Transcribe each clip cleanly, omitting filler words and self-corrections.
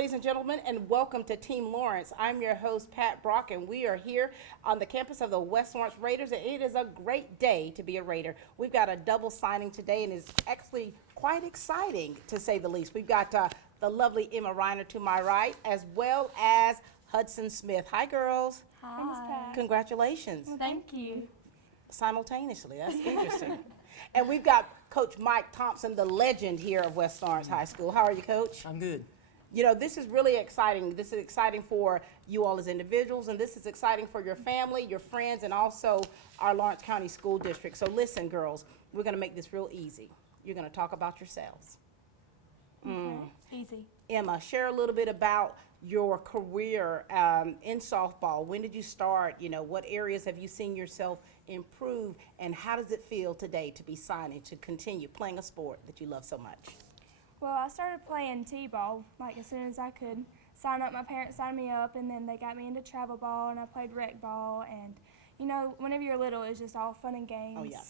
ladies and gentlemen, and welcome to Team Lawrence. I'm your host, Pat Brock, and we are here on the campus of the West Lawrence Raiders, and it is a great day to be a Raider. We've got a double signing today, and it's actually quite exciting, to say the least. We've got the lovely Emma Riner to my right, as well as Hudson Smith. Hi, girls. Hi. Congratulations. Well, thank you. Simultaneously, that's interesting. And we've got Coach Mike Thompson, the legend here of West Lawrence High School. How are you, Coach? I'm good. You know, this is really exciting. This is exciting for you all as individuals, and this is exciting for your family, your friends, and also our Lawrence County School District. So listen, girls, we're going to make this real easy. You're going to talk about yourselves. Okay. Easy. Emma, share a little bit about your career in softball. When did you start? You know, what areas have you seen yourself improve, and how does it feel today to be signing to continue playing a sport that you love so much? Well, I started playing t-ball like as soon as I could sign up. My parents signed me up, and then they got me into travel ball, and I played rec ball. And you know, whenever you're little, it's just all fun and games. Oh, yeah.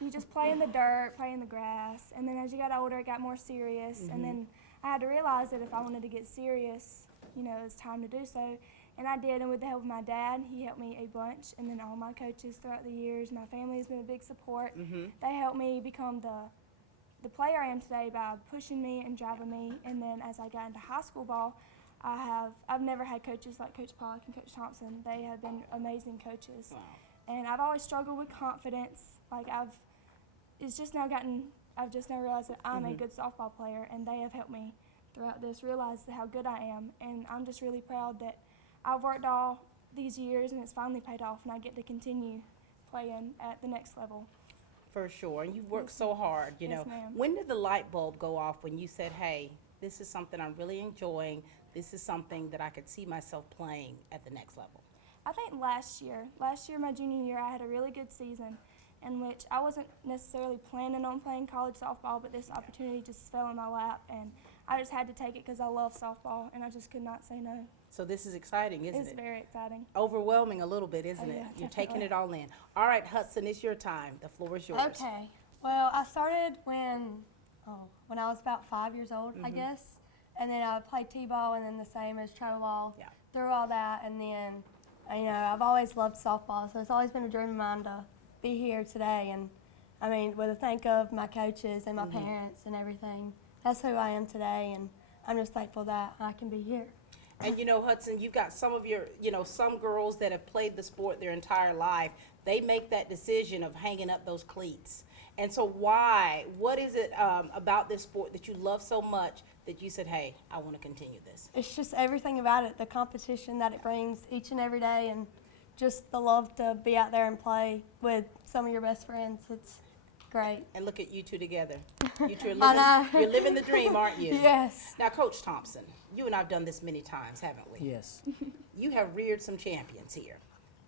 You just play in the dirt, play in the grass, and then as you got older, it got more serious. And then I had to realize that if I wanted to get serious, you know, it's time to do so. And I did, and with the help of my dad, he helped me a bunch, and then all my coaches throughout the years. My family has been a big support. They helped me become the player I am today by pushing me and driving me. And then as I got into high school ball, I've never had coaches like Coach Pollock and Coach Thompson. They have been amazing coaches. Wow. And I've always struggled with confidence. Like I've just now realized that I'm a good softball player, and they have helped me throughout this realize how good I am. And I'm just really proud that I've worked all these years, and it's finally paid off, and I get to continue playing at the next level. For sure, and you've worked so hard, you Yes, know. ma'am. When did the light bulb go off when you said, hey, this is something I'm really enjoying, this is something that I could see myself playing at the next level? I think last year, my junior year, I had a really good season in which I wasn't necessarily planning on playing college softball, but this opportunity just fell in my lap, and I just had to take it because I love softball, and I just could not say no. So this is exciting, isn't It's it? very exciting. Overwhelming a little bit, isn't Oh, it? yeah, You're taking definitely. it all in. All right, Hudson, it's your time. The floor is yours. Okay. Well, I started when I was about 5 years old, I guess. And then I played t-ball, and then the same as travel ball. Yeah. Through all that, and then, you know, I've always loved softball, so it's always been a dream of mine to be here today. And I mean, with the thank of my coaches and my parents and everything, that's who I am today, and I'm just thankful that I can be here. And you know, Hudson, you've got some of your, you know, some girls that have played the sport their entire life, they make that decision of hanging up those cleats. And so why? What is it about this sport that you love so much that you said, hey, I want to continue this? It's just everything about it, the competition that it brings each and every day, and just the love to be out there and play with some of your best friends. It's great. And look at you two together. You two are I living, know. you're living the dream, aren't you? Yes. Now, Coach Thompson, you and I have done this many times, haven't we? Yes. You have reared some champions here.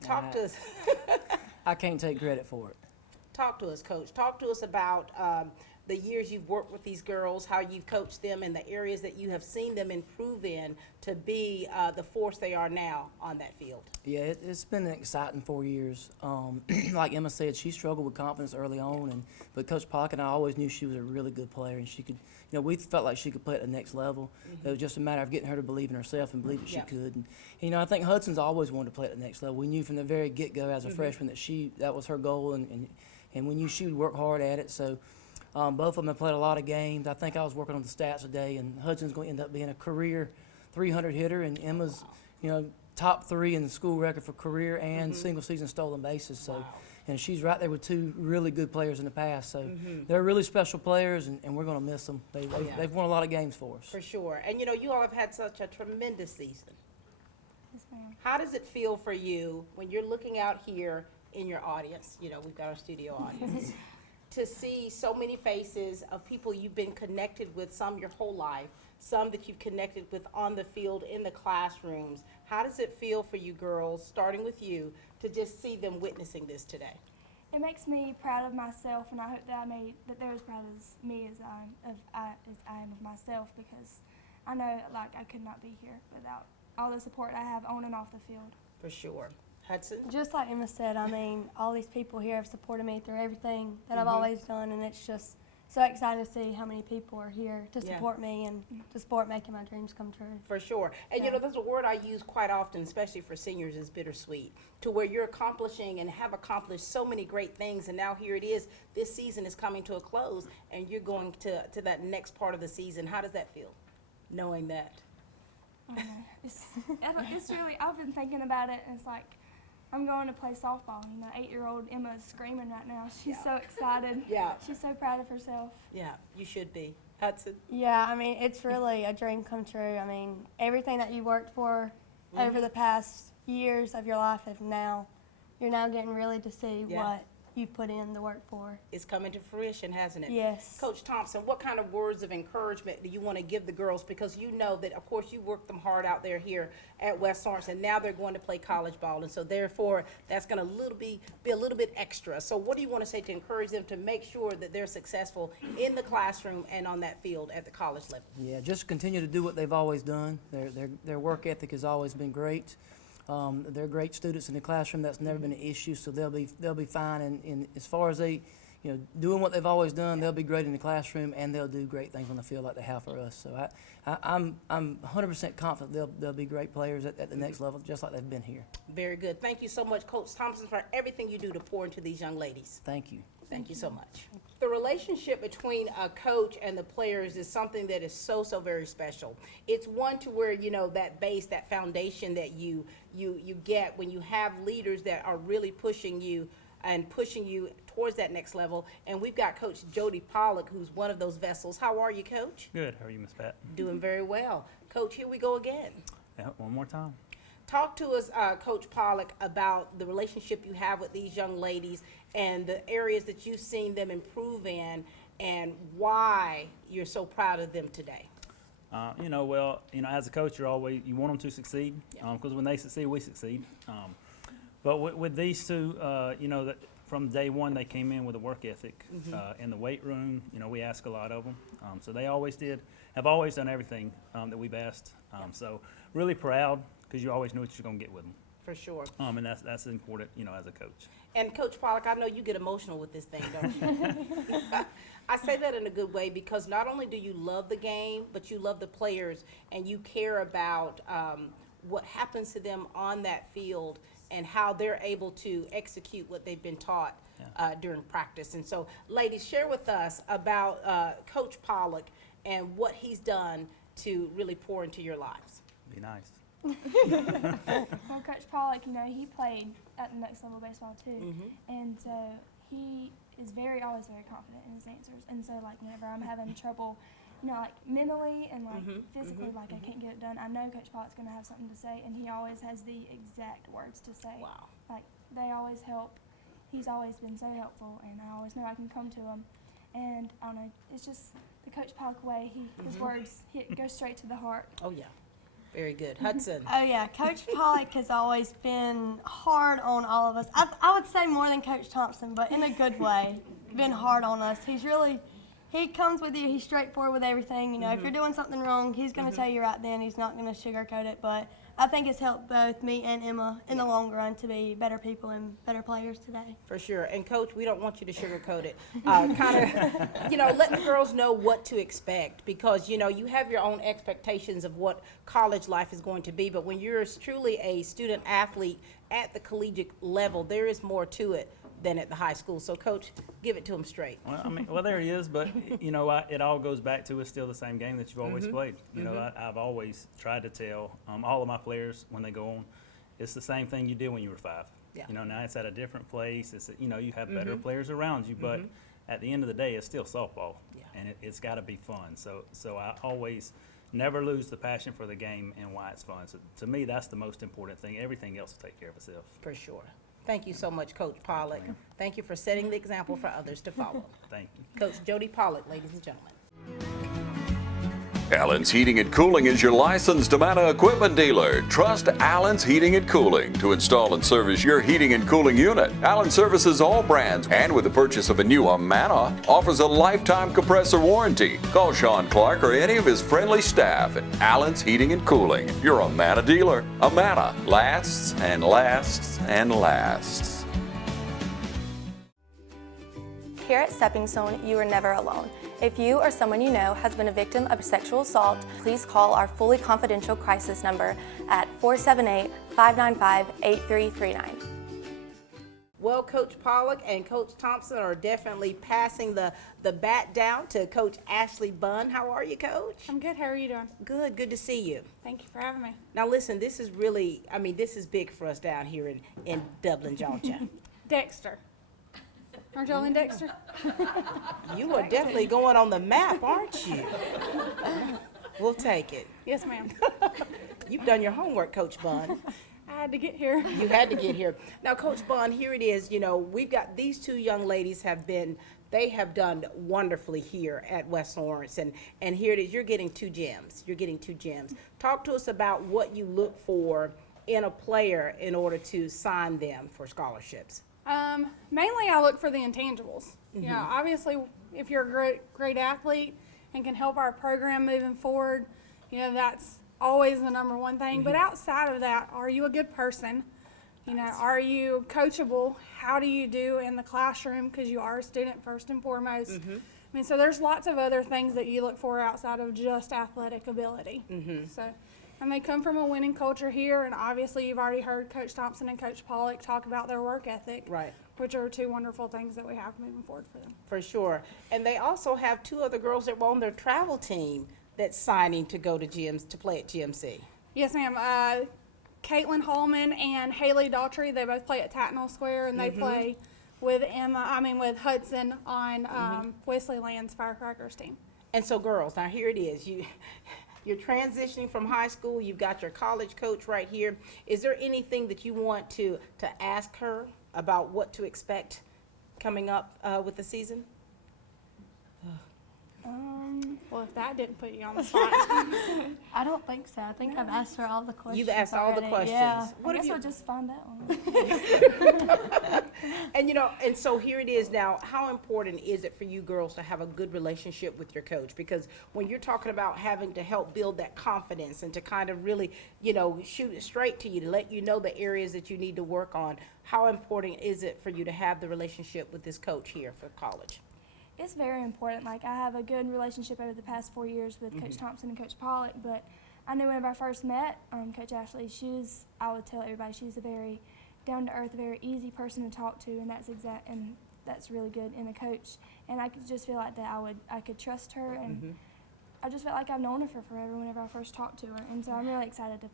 Talk I- to us. I can't take credit for it. Talk to us, Coach. Talk to us about the years you've worked with these girls, how you've coached them, and the areas that you have seen them improve in to be the force they are now on that field. Yeah, it's been an exciting 4 years. Like Emma said, she struggled with confidence early on, but Coach Pollock and I always knew she was a really good player, and she could, you know, we felt like she could play at the next level. It was just a matter of getting her to believe in herself and believe that she Yeah. could. And, you know, I think Hudson's always wanted to play at the next level. We knew from the very get-go as a freshman that that was her goal, and we knew she would work hard at it. So both of them have played a lot of games. I think I was working on the stats today, and Hudson's going to end up being a career 300 hitter, and Emma's, you know, top 3 in the school record for career and single season stolen bases. So, and she's right there with 2 really good players in the past. So they're really special players, and we're going to miss them. They've won a lot of games for us. For sure. And you know, you all have had such a tremendous season. Yes, ma'am. How does it feel for you when you're looking out here in your audience? You know, we've got our studio audience. To see so many faces of people you've been connected with, some your whole life, some that you've connected with on the field, in the classrooms. How does it feel for you girls, starting with you, to just see them witnessing this today? It makes me proud of myself, and I hope that they're as proud of me as I am of myself, because I know like I could not be here without all the support I have on and off the field. For sure. Hudson? Just like Emma said, I mean, all these people here have supported me through everything that I've always done, and it's so excited to see how many people are here to Yeah. support me and to support making my dreams come true. For sure. And you know, there's a word I use quite often, especially for seniors, is bittersweet, to where you're accomplishing and have accomplished so many great things. And now here it is, this season is coming to a close and you're going to that next part of the season. How does that feel, knowing that? I don't know. It's really, I've been thinking about it, and it's like, I'm going to play softball. You know, 8-year-old Emma is screaming right now. She's Yeah. so excited. Yeah. She's so proud of herself. Yeah, you should be. Hudson? Yeah, I mean, it's really a dream come true. I mean, everything that you worked for over the past years of your life you're now getting really to see Yeah. what you've put in the work for. It's coming to fruition, hasn't it? Yes. Coach Thompson, what kind of words of encouragement do you want to give the girls? Because you know that, of course, you worked them hard out there here at West Lawrence, and now they're going to play college ball, and so therefore, that's going to be a little bit extra. So what do you want to say to encourage them to make sure that they're successful in the classroom and on that field at the college level? Yeah, just continue to do what they've always done. Their work ethic has always been great. They're great students in the classroom. That's never been an issue, so they'll be fine. And as far as they, doing what they've always done, they'll be great in the classroom, and they'll do great things on the field like they have for us. So I'm 100% confident they'll be great players at the next level, just like they've been here. Very good. Thank you so much, Coach Thompson, for everything you do to pour into these young ladies. Thank you. Thank you so much. The relationship between a coach and the players is something that is so very special. It's one to where, that base, that foundation that you get when you have leaders that are really pushing you towards that next level. And we've got Coach Jody Pollock, who's one of those vessels. How are you, Coach? Good. How are you, Miss Pat? Doing very well. Coach, here we go again. Yeah, one more time. Talk to us, Coach Pollock, about the relationship you have with these young ladies and the areas that you've seen them improve in and why you're so proud of them today. As a coach, you want them to succeed because when they succeed, we succeed. But with these two, that from day one, they came in with a work ethic in the weight room. We ask a lot of them. So they have always done everything that we've asked. So really proud because you always know what you're going to get with them. For sure. And that's important, as a coach. And Coach Pollock, I know you get emotional with this thing, don't you? I say that in a good way because not only do you love the game, but you love the players and you care about what happens to them on that field and how they're able to execute what they've been taught during practice. And so, ladies, share with us about Coach Pollock and what he's done to really pour into your lives. Be nice. Well, Coach Pollock, he played at the next level baseball too, and so he is always very confident in his answers. And so, whenever I'm having trouble, mentally and physically, I can't get it done, I know Coach Pollock's going to have something to say, and he always has the exact words to say. Wow. They always help. He's always been so helpful, and I always know I can come to him. And I don't know, it's just the Coach Pollock way. His words go straight to the heart. Oh, yeah. Very good. Hudson. Oh, yeah. Coach Pollock has always been hard on all of us. I would say more than Coach Thompson, but in a good way, been hard on us. He comes with you. He's straightforward with everything. If you're doing something wrong, he's going to tell you right then. He's not going to sugarcoat it. But I think it's helped both me and Emma in the long run to be better people and better players today. For sure. And, Coach, we don't want you to sugarcoat it. Let the girls know what to expect because, you have your own expectations of what college life is going to be. But when you're truly a student athlete at the collegiate level, there is more to it than at the high school. So, Coach, give it to them straight. Well, there he is, but, it all goes back to it's still the same game that you've always played. I've always tried to tell all of my players when they go on, it's the same thing you did when you were 5. Yeah. Now it's at a different place. It's, you have better players around you, but at the end of the day, it's still softball, and it's got to be fun. So I always never lose the passion for the game and why it's fun. So to me, that's the most important thing. Everything else will take care of itself. For sure. Thank you so much, Coach Pollock. Thank you for setting the example for others to follow. Thank you. Coach Jody Pollock, ladies and gentlemen. Allen's Heating and Cooling is your licensed Amana equipment dealer. Trust Allen's Heating and Cooling to install and service your heating and cooling unit. Allen services all brands and with the purchase of a new Amana offers a lifetime compressor warranty. Call Sean Clark or any of his friendly staff at Allen's Heating and Cooling, your Amana dealer. Amana lasts and lasts and lasts. here at Stepping Stone, you are never alone. If you or someone you know has been a victim of sexual assault, please call our fully confidential crisis number at 478-595-8339. Well, Coach Pollock and Coach Thompson are definitely passing the bat down to Coach Ashley Bunn. How are you, Coach? I'm good. How are you doing? Good to see you. Thank you for having me. Now listen, this is really, this is big for us down here in Dublin, Georgia. Dexter. Aren't y'all in Dexter? You are definitely going on the map, aren't you? We'll take it. Yes, ma'am. You've done your homework, Coach Bunn. I had to get here. You had to get here. Now, Coach Bunn, here it is. We've got these two young ladies they have done wonderfully here at West Lawrence. And here it is. You're getting two gems. Talk to us about what you look for in a player in order to sign them for scholarships. Mainly I look for the intangibles. Obviously, if you're a great athlete and can help our program moving forward, that's always the number one thing. But outside of that, are you a good person? Are you coachable? How do you do in the classroom? Because you are a student first and foremost. So there's lots of other things that you look for outside of just athletic ability. And they come from a winning culture here, and obviously you've already heard Coach Thompson and Coach Pollock talk about their work ethic, Right. which are two wonderful things that we have moving forward for them. For sure. And they also have two other girls that were on their travel team that's signing to go to play at GMC. Yes, ma'am. Caitlin Hallman and Haley Daughtry, they both play at Tatnall Square, and they play with with Hudson on Wesley Land's Firecrackers team. And so, girls, now here it is. You're transitioning from high school. You've got your college coach right here. Is there anything that you want to ask her about what to expect coming up with the season? Well, if that didn't put you on the spot. I don't think so. I think I've asked her all the questions. You've asked all the already. questions. Yeah. What I have guess you? we'll just find out. And and so here it is now. How important is it for you girls to have a good relationship with your coach? Because when you're talking about having to help build that confidence and to kind of really, shoot it straight to you, to let you know the areas that you need to work on, how important is it for you to have the relationship with this coach here for college? It's very important. Like, I have a good relationship over the past 4 years with Coach Thompson and Coach Pollock, but I knew whenever I first met Coach Ashley, I would tell everybody she's a very down-to-earth, very easy person to talk to, and that's really good in a coach. And I could just feel like that I could trust her, and I just felt like I've known her for forever whenever I first talked to her, and so I'm really excited to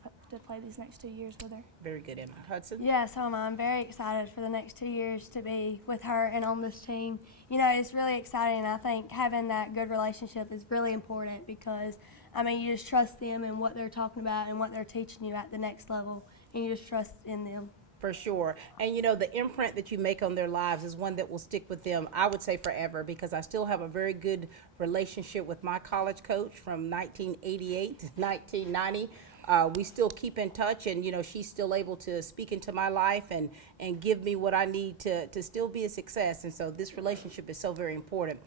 play these next 2 years with her. Very good, Emma. Hudson? Yeah, so am I. I'm very excited for the next 2 years to be with her and on this team. It's really exciting, and I think having that good relationship is really important because, you just trust them and what they're talking about and what they're teaching you at the next level, and you just trust in them. For sure. And the imprint that you make on their lives is one that will stick with them, I would say, forever, because I still have a very good relationship with my college coach from 1988 to 1990. We still keep in touch, and she's still able to speak into my life and give me what I need to still be a success. And so this relationship is so very important.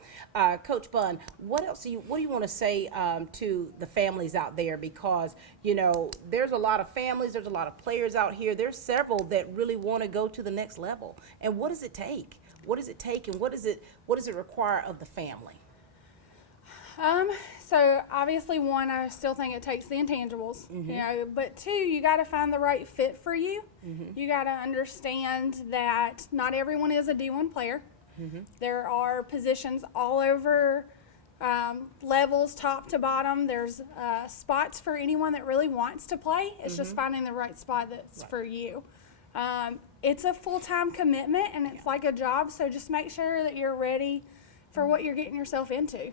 Coach Bunn, what do you want to say to the families out there? Because there's a lot of families, there's a lot of players out here. There's several that really want to go to the next level. And what does it take? What does it take, and what does it require of the family? So obviously, one, I still think it takes the intangibles, but two, you got to find the right fit for you. You got to understand that not everyone is a D1 player. There are positions all over levels, top to bottom. There's spots for anyone that really wants to play. It's just finding the right spot that's for you. It's a full-time commitment, and it's like a job, so just make sure that you're ready for what you're getting yourself into.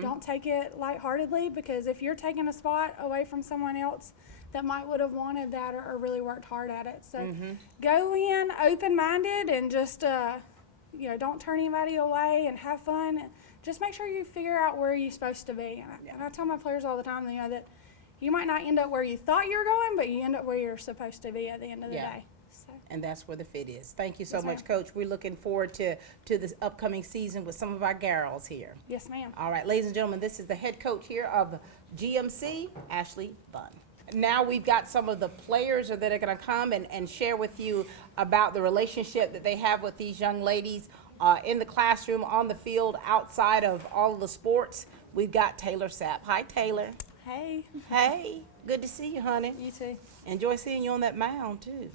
Don't take it lightheartedly, because if you're taking a spot away from someone else that might would have wanted that or really worked hard at it. So go in open-minded and just, don't turn anybody away, and have fun. Just make sure you figure out where you're supposed to be. And I tell my players all the time, that you might not end up where you thought you were going, but you end up where you're supposed to be at the end of the day. So. And that's where the fit is. Thank you so Yes, much, ma'am. Coach. We're looking forward to this upcoming season with some of our girls here. Yes, ma'am. All right, ladies and gentlemen, this is the head coach here of the GMC, Ashley Bunn. Now we've got some of the players that are going to come and share with you about the relationship that they have with these young ladies in the classroom, on the field, outside of all of the sports, we've got Taylor Sapp. Hi, Taylor. Hey. Hey, good to see you, honey. You too. Enjoy seeing you on that mound, too.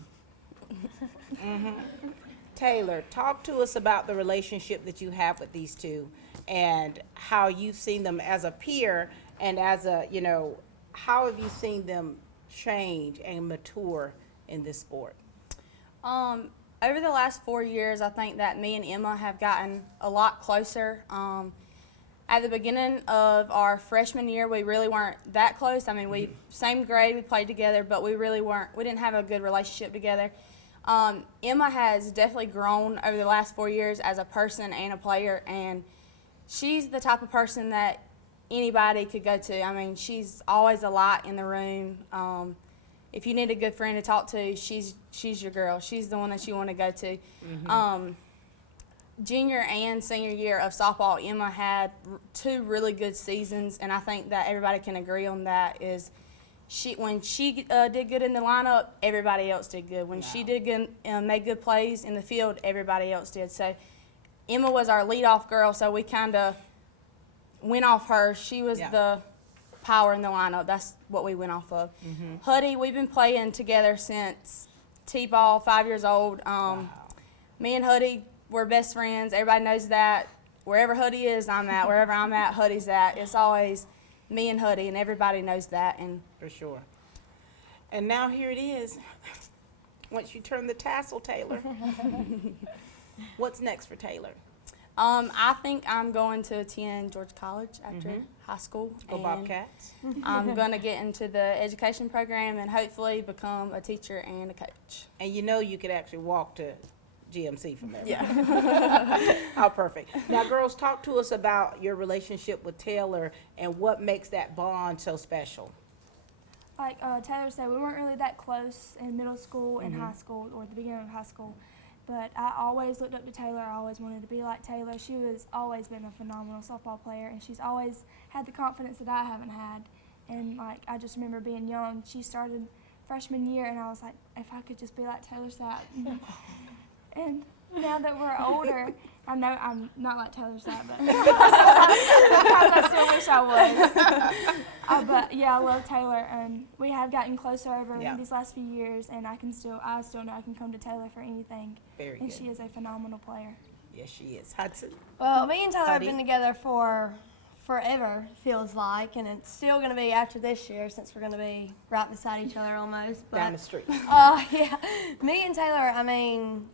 Taylor, talk to us about the relationship that you have with these two and how you've seen them as a peer and as a, how have you seen them change and mature in this sport? Over the last 4 years, I think that me and Emma have gotten a lot closer. At the beginning of our freshman year, we really weren't that close. I mean, same grade, we played together, but we didn't have a good relationship together. Emma has definitely grown over the last 4 years as a person and a player, and she's the type of person that anybody could go to. I mean, she's always a light in the room. If you need a good friend to talk to, she's your girl. She's the one that you want to go to. Junior and senior year of softball, Emma had 2 really good seasons, and I think that everybody can agree on that. When she did good in the lineup, everybody else did good. When she did good, made good plays in the field, everybody else did. So Emma was our leadoff girl, so we kind of went off her. She was the power in the lineup. That's what we went off of. Huddy, we've been playing together since T-ball, 5 years old. Me and Huddy, we're best friends. Everybody knows that. Wherever Huddy is, I'm at. Wherever I'm at, Huddy's at. It's always me and Huddy, and everybody knows that. And For sure. And now here it is. Once you turn the tassel, Taylor. What's next for Taylor? I think I'm going to attend Georgia College after high school. Go and Bobcats. I'm going to get into the education program and hopefully become a teacher and a coach. And you could actually walk to GMC from there. Yeah. How perfect. Now, girls, talk to us about your relationship with Taylor and what makes that bond so special. Like Taylor said, we weren't really that close in middle school and high school, or at the beginning of high school. But I always looked up to Taylor. I always wanted to be like Taylor. She has always been a phenomenal softball player, and she's always had the confidence that I haven't had. And I just remember being young. She started freshman year, and I was like, if I could just be like Taylor Sapp. And now that we're older, I know I'm not like Taylor Sapp, but sometimes I still wish I was. But yeah, I love Taylor, and we have gotten closer over these last few years, and I still know I can come to Taylor for anything. Very and good. she is a phenomenal player. Yes, she is. Hudson. Well, me and Tyler have Huddy? been together for forever, feels like, and it's still going to be after this year since we're going to be right beside each other almost. But, Down the street. yeah, me and Taylor, I mean,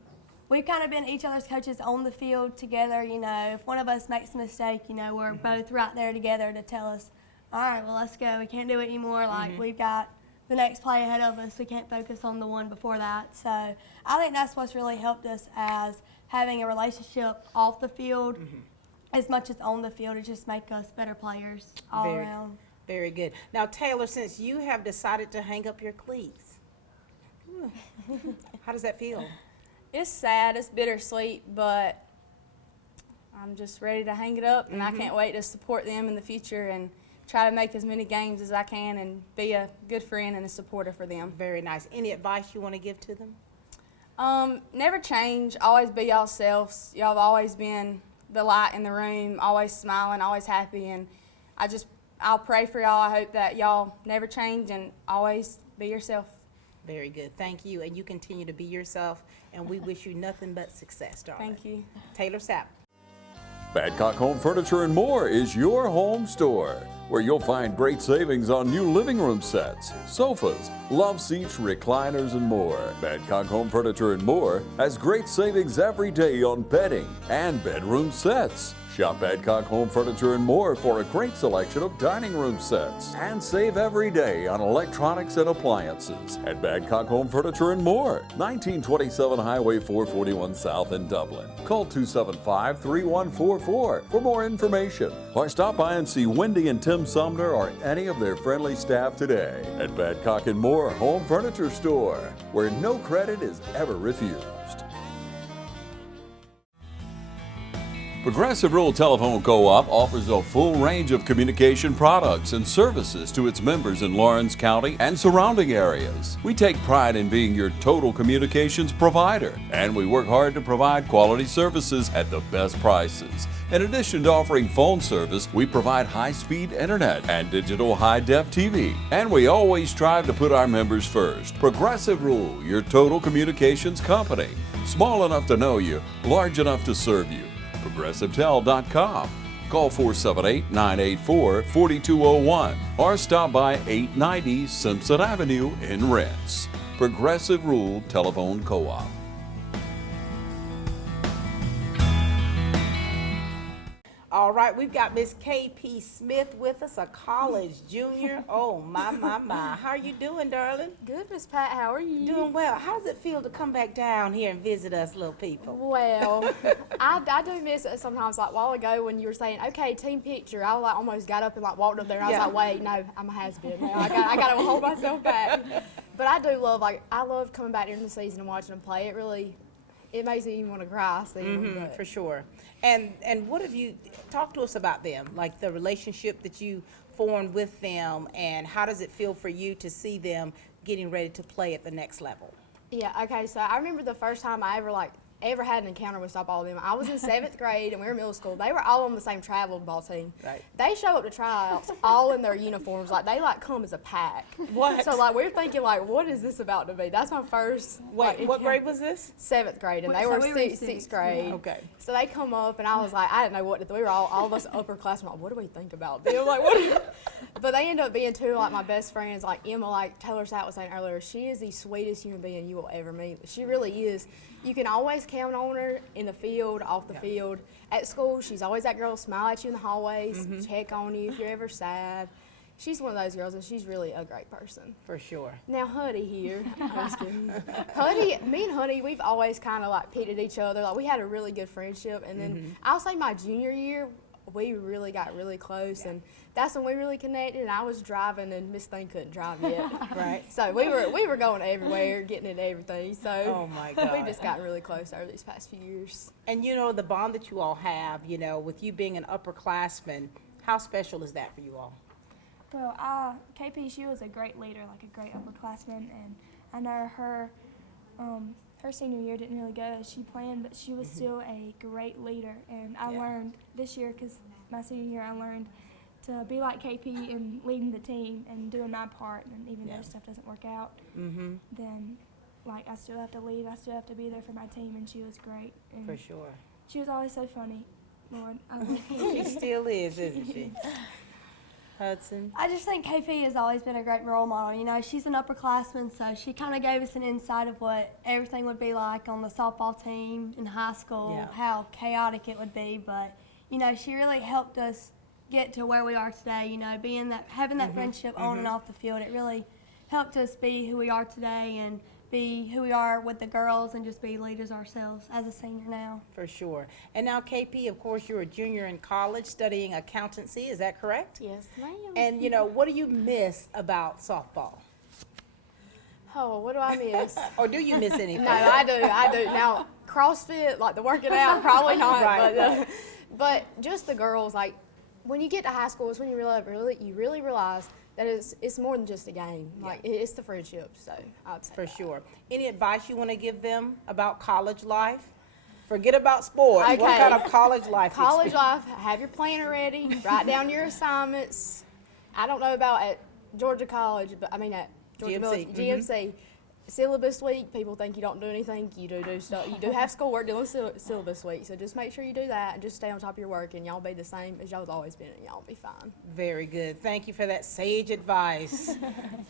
we've kind of been each other's coaches on the field together. If one of us makes a mistake, we're both right there together to tell us, all right, well, let's go. We can't do it anymore. Like, we've got the next play ahead of us. We can't focus on the one before that. So I think that's what's really helped us as having a relationship off the field as much as on the field. It just makes us better players all around. Very good. Now, Taylor, since you have decided to hang up your cleats, how does that feel? It's sad, it's bittersweet, but I'm just ready to hang it up, and I can't wait to support them in the future and try to make as many games as I can and be a good friend and a supporter for them. Very nice. Any advice you want to give to them? Never change, always be yourselves. Y'all have always been the light in the room, always smiling, always happy, and I'll pray for y'all. I hope that y'all never change and always be yourself. Very good. Thank you. And you continue to be yourself, and we wish you nothing but success, darling. Thank you. Taylor Sapp. Badcock Home Furniture and More is your home store, where you'll find great savings on new living room sets, sofas, love seats, recliners, and more. Badcock Home Furniture and More has great savings every day on bedding and bedroom sets. Shop Badcock Home Furniture and More for a great selection of dining room sets. And save every day on electronics and appliances at Badcock Home Furniture and More, 1927 Highway 441 South in Dublin. Call 275-3144 for more information, or stop by and see Wendy and Tim Sumner or any of their friendly staff today at Badcock and More Home Furniture Store, where no credit is ever refused. Progressive Rural Telephone Co-op offers a full range of communication products and services to its members in Lawrence County and surrounding areas. We take pride in being your total communications provider, and we work hard to provide quality services at the best prices. In addition to offering phone service, we provide high-speed internet and digital high-def TV. And we always strive to put our members first. Progressive Rural, your total communications company. Small enough to know you, large enough to serve you. ProgressiveTel.com. Call 478-984-4201 or stop by 890 Simpson Avenue in Rents. Progressive Rural Telephone Co-op. All right, we've got Miss K.P. Smith with us, a college junior. Oh, my. How are you doing, darling? Good, Miss Pat. How are you? Doing well. How does it feel to come back down here and visit us little people? Well, I do miss it sometimes. Like a while ago when you were saying, okay, team picture, I like almost got up and like walked up there and I was like, wait, no, I'm a has-been now. I got to hold myself back. But I do love, I love coming back during the season and watching them play. It makes me even want to cry seeing them. For sure. And what have you, talk to us about them, like the relationship that you formed with them, and how does it feel for you to see them getting ready to play at the next level? Yeah, okay, so I remember the first time I ever had an encounter with softball with them. I was in 7th grade and we were in middle school. They were all on the same travel ball team. Right. They show up to tryouts all in their uniforms. Like they come as a pack. What? So like we're thinking like, what is this about to be? That's my first. Wait, what grade was this? 7th grade, and Wait, they so were we were in sixth grade. Okay. So they come up and I was like, I didn't know what to do. We were all of us upperclassmen. Like, what do we think about them? Like what? But they end up being two like my best friends. Like Emma, like Taylor Sat was saying earlier, she is the sweetest human being you will ever meet. She really is. You can always count on her in the field, off the field. At school, she's always that girl to smile at you in the hallways, check on you if you're ever sad. She's one of those girls, and she's really a great person. For sure. Now, Huddy here, I'm just kidding. Me and Huddy, we've always kind of like picked at each other. Like we had a really good friendship, and then I'll say my junior year, we really got really close, and that's when we really connected. And I was driving, and Miss Thing couldn't drive yet. Right. So we were going everywhere, getting into everything. So Oh, my God. we just got really close over these past few years. And you know, the bond that you all have, you know, with you being an upperclassman, how special is that for you all? Well, KP, she was a great leader, like a great upperclassman, and I know her senior year didn't really go as she planned, but she was still a great leader. And I learned this year, because my senior year, I learned to be like KP and leading the team and doing my part. And even though stuff doesn't work out, then like I still have to lead. I still have to be there for my team, and she was great. And For sure. she was always so funny. Lord, I love KP. She still is, isn't she? Hudson? I just think KP has always been a great role model. You know, she's an upperclassman, so she kind of gave us an insight of what everything would be like on the softball team in high school, how chaotic it would be. But, you know, she really helped us get to where we are today. You know, having that friendship on and off the field, it really helped us be who we are today and be who we are with the girls and just be leaders ourselves as a senior now. For sure. And now, KP, of course, you're a junior in college studying accountancy. Is that correct? Yes, ma'am. And, you know, what do you miss about softball? Oh, what do I miss? Or do you miss anything? No, I do. Now, CrossFit, like the working out, probably not. Right. But just the girls, like when you get to high school, is when you really realize that it's more than just a game. Like it's the friendship. So I'd say For that. sure. Any advice you want to give them about college life? Forget about sports. What Okay. kind of college life? College experience? life, have your planner ready, write down your assignments. I don't know about at Georgia College, but I mean at Georgia GMC, GMC. Syllabus week, people think you don't do anything. You do stuff. You do have schoolwork during syllabus week, so just make sure you do that and just stay on top of your work, and y'all be the same as y'all's always been, and y'all be fine. Very good. Thank you for that sage advice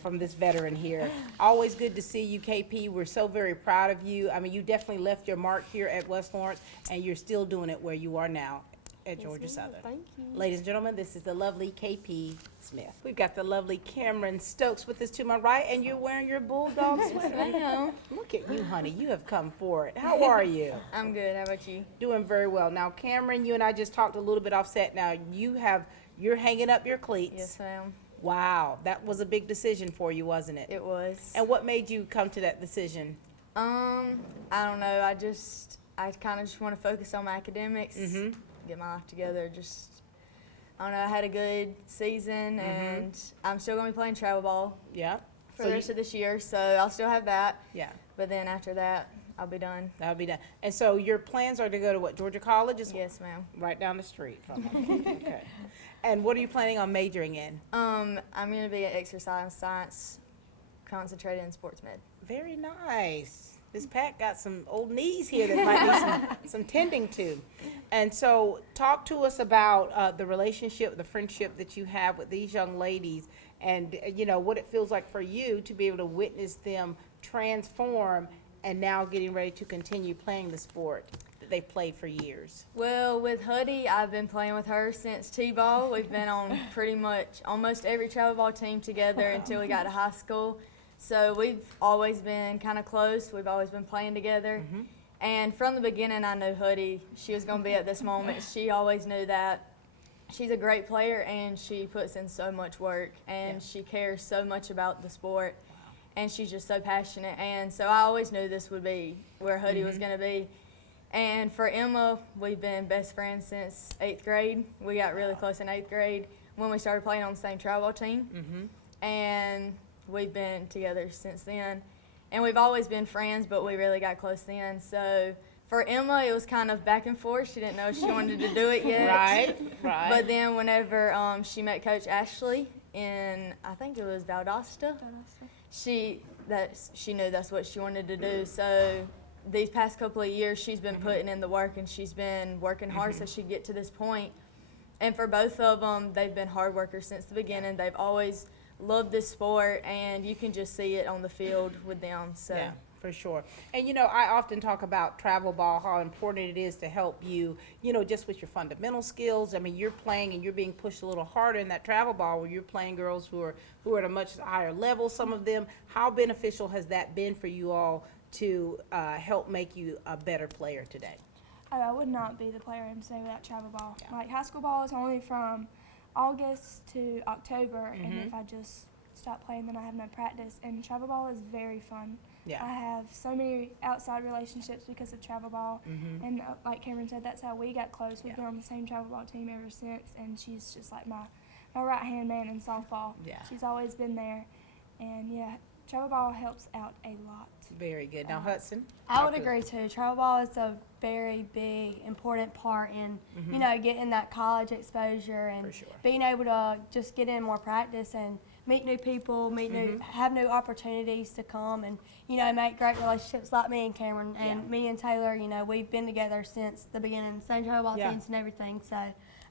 from this veteran here. Always good to see you, KP. We're so very proud of you. I mean, you definitely left your mark here at West Lawrence, and you're still doing it where you are now at Georgia ma'am. Southern. Thank you. Ladies and gentlemen, this is the lovely KP Smith. We've got the lovely Cameron Stokes with us to my right, and you're wearing your Bulldog sweater. Look at you, honey. You have come for it. How are you? I'm good. How about you? Doing very well. Now, Cameron, you and I just talked a little bit offset. Now, you're hanging up your cleats. Yes, ma'am. Wow, that was a big decision for you, wasn't it? It was. And what made you come to that decision? I don't know. I kind of just want to focus on my academics. get my life together. Just, I don't know, I had a good season, and I'm still going to be playing travel ball Yeah. for the rest of this year, so I'll still have that. Yeah. But then after that, I'll be done. That'll be done. And so your plans are to go to what, Georgia College? Is Yes, ma'am. right down the street from them. Okay. And what are you planning on majoring in? I'm going to be an exercise science, concentrated in sports med. Very nice. This Pat got some old knees here that might need some tending to. And so talk to us about the relationship, the friendship that you have with these young ladies, and you know what it feels like for you to be able to witness them transform and now getting ready to continue playing the sport that they've played for years. Well, with Huddy, I've been playing with her since T-ball. We've been on pretty much almost every travel ball team together until we got to high school. So we've always been kind of close. We've always been playing together. And from the beginning, I knew Huddy, she was going to be at this moment. She always knew that. She's a great player, and she puts in so much work, and she cares so much about the sport. And she's just so passionate. And so I always knew this would be where Huddy was going to be. And for Emma, we've been best friends since 8th grade. We got really close in 8th grade when we started playing on the same travel team. And we've been together since then. And we've always been friends, but we really got close then. So for Emma, it was kind of back and forth. She didn't know if she wanted to do it yet. Right. But then whenever she met Coach Ashley in, I think it was Valdosta, she knew that's what she wanted to do. So these past couple of years, she's been putting in the work, and she's been working hard so she'd get to this point. And for both of them, they've been hard workers since the beginning. They've always loved this sport, and you can just see it on the field with them. So. Yeah, for sure. And, you know, I often talk about travel ball, how important it is to help you, you know, just with your fundamental skills. I mean, you're playing and you're being pushed a little harder in that travel ball where you're playing girls who are at a much higher level, some of them. How beneficial has that been for you all to help make you a better player today? I would not be the player I am today without travel ball. Like, high school ball is only from August to October, and if I just stop playing, then I have no practice. And travel ball is very fun. Yeah. I have so many outside relationships because of travel ball, and like Cameron said, that's how we got close. We've been on the same travel ball team ever since, and she's just like my right-hand man in softball. Yeah. She's always been there, and travel ball helps out a lot. Very good. Now, Hudson? I would agree too. Travel ball is a very big, important part in, you know, getting that college exposure and For sure. being able to just get in more practice and meet new people, have new opportunities to come and, you know, make great relationships like me and Cameron and me and Taylor. You know, we've been together since the beginning, same travel ball teams and everything. So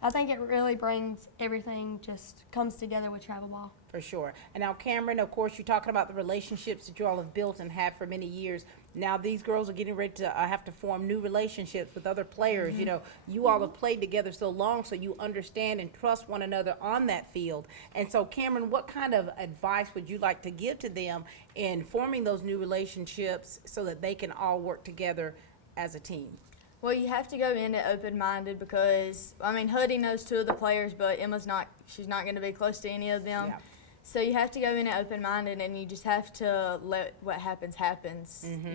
I think it really brings everything, just comes together with travel ball. For sure. And now, Cameron, of course, you're talking about the relationships that you all have built and had for many years. Now these girls are getting ready to have to form new relationships with other players. You know, you all have played together so long, so you understand and trust one another on that field. And so, Cameron, what kind of advice would you like to give to them in forming those new relationships so that they can all work together as a team? Well, you have to go in it open-minded because, I mean, Huddy knows 2 of the players, but Emma's she's not going to be close to any of them. Yeah. So you have to go in it open-minded, and you just have to let what happens.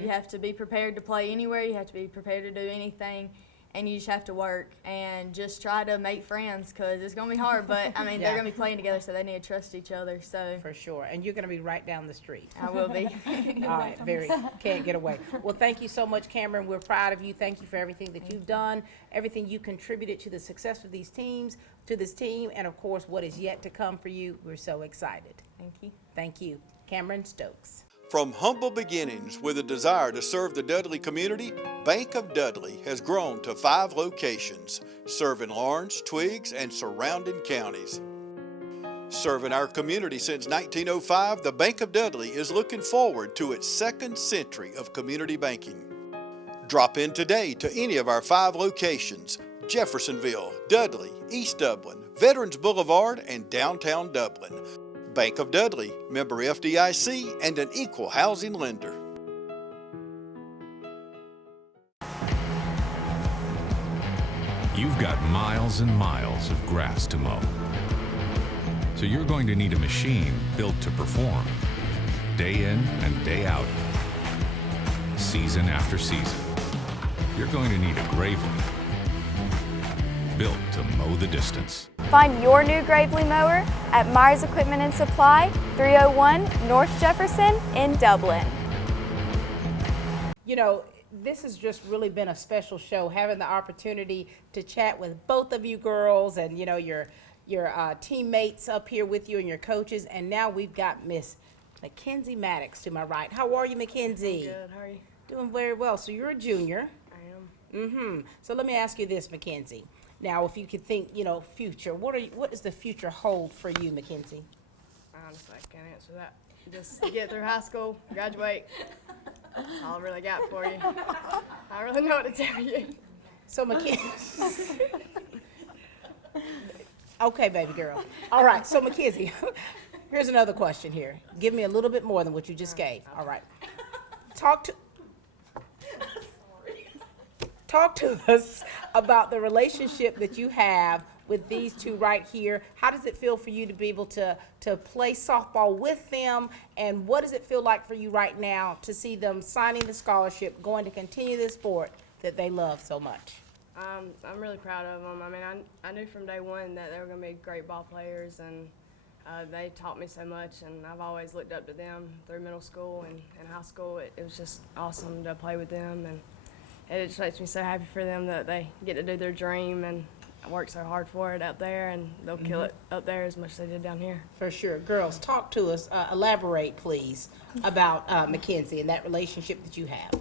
You have to be prepared to play anywhere. You have to be prepared to do anything, and you just have to work and just try to make friends because it's going to be hard. But, I mean, they're going to be playing together, so they need to trust each other. So For sure. And you're going to be right down the street. I will be. All right, can't get away. Well, thank you so much, Cameron. We're proud of you. Thank you for everything that you've done, everything you contributed to the success of these teams, to this team, and of course, what is yet to come for you. We're so excited. Thank you. Thank you. Cameron Stokes. From humble beginnings with a desire to serve the Dudley community, Bank of Dudley has grown to 5 locations, serving Lawrence, Twiggs, and surrounding counties. Serving our community since 1905, the Bank of Dudley is looking forward to its 2nd century of community banking. Drop in today to any of our 5 locations: Jeffersonville, Dudley, East Dublin, Veterans Boulevard, and downtown Dublin. Bank of Dudley, member FDIC, and an equal housing lender. You've got miles and miles of grass to mow. So you're going to need a machine built to perform, day in and day out, season after season. You're going to need a Gravely. built to mow the distance. Find your new Gravely mower at Myers Equipment and Supply, 301 North Jefferson in Dublin. You know, this has just really been a special show, having the opportunity to chat with both of you girls and, you know, your teammates up here with you and your coaches. And now we've got Miss Mackenzie Maddox to my right. How are you, Mackenzie? Good, how are you? Doing very well. So you're a junior. I am. Mm-hmm. So let me ask you this, Mackenzie. Now, if you could think, you know, future, what does the future hold for you, Mackenzie? Honestly, I can't answer that. Just get through high school, graduate. That's all I really got for you. I don't really know what to tell you. So Mackenzie. Okay, baby girl. All right, so Mackenzie, here's another question here. Give me a little bit more than what you just gave. All right. Talk to us about the relationship that you have with these two right here. How does it feel for you to be able to play softball with them? And what does it feel like for you right now to see them signing the scholarship, going to continue this sport that they love so much? I'm really proud of them. I mean, I knew from day one that they were going to be great ball players, and they taught me so much, and I've always looked up to them through middle school and high school. It was just awesome to play with them, and it just makes me so happy for them that they get to do their dream and work so hard for it up there, and they'll kill it up there as much as they did down here. For sure. Girls, talk to us, elaborate please, about Mackenzie and that relationship that you have.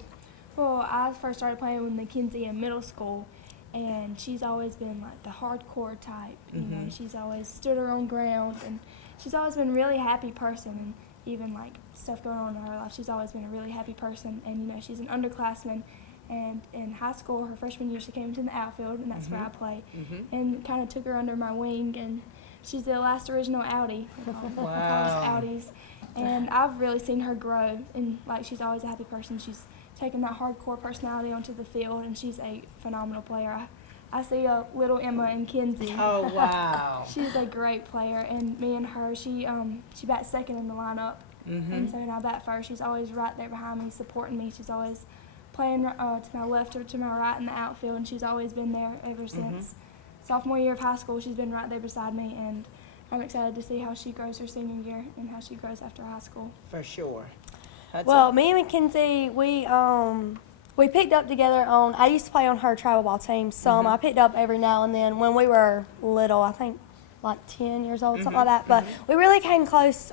Well, I first started playing with Mackenzie in middle school, and she's always been like the hardcore type. You know, she's always stood her own ground, and she's always been a really happy person. And even like stuff going on in her life, she's always been a really happy person. And you know, she's an underclassman. And in high school, her freshman year, she came into the outfield, and that's where I play. And kind of took her under my wing, and she's the last original Audi. Wow. Audis. And I've really seen her grow, and like she's always a happy person. She's taken that hardcore personality onto the field, and she's a phenomenal player. I see a little Emma and Kenzie. Oh, wow. She's a great player, and me and her, she bats second in the lineup, and so when I bat first, she's always right there behind me, supporting me. She's always playing to my left or to my right in the outfield, and she's always been there ever since sophomore year of high school. She's been right there beside me, and I'm excited to see how she grows her senior year and how she grows after high school. For sure. Hudson? Well, me and Mackenzie, we picked up together on, I used to play on her travel ball team some. I picked up every now and then when we were little, I think like 10 years old, something like that. But we really came close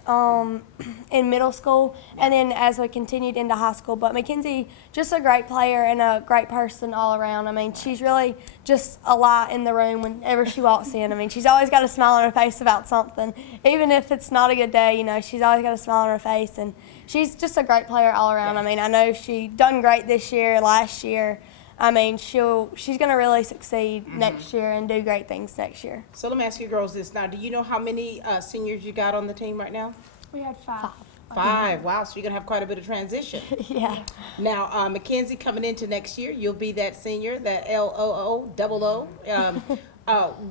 in middle school, and then as we continued into high school. But Mackenzie, just a great player and a great person all around. I mean, she's really just a light in the room whenever she walks in. I mean, she's always got a smile on her face about something. Even if it's not a good day, you know, she's always got a smile on her face. And she's just a great player all around. I mean, I know she done great this year, last year. I mean, she's going to really succeed next year and do great things next year. So let me ask you girls this now. Do you know how many seniors you got on the team right now? We had 5. 5. Wow, so you're going to have quite a bit of transition. Yeah. Now, Mackenzie, coming into next year, you'll be that senior, that LOO.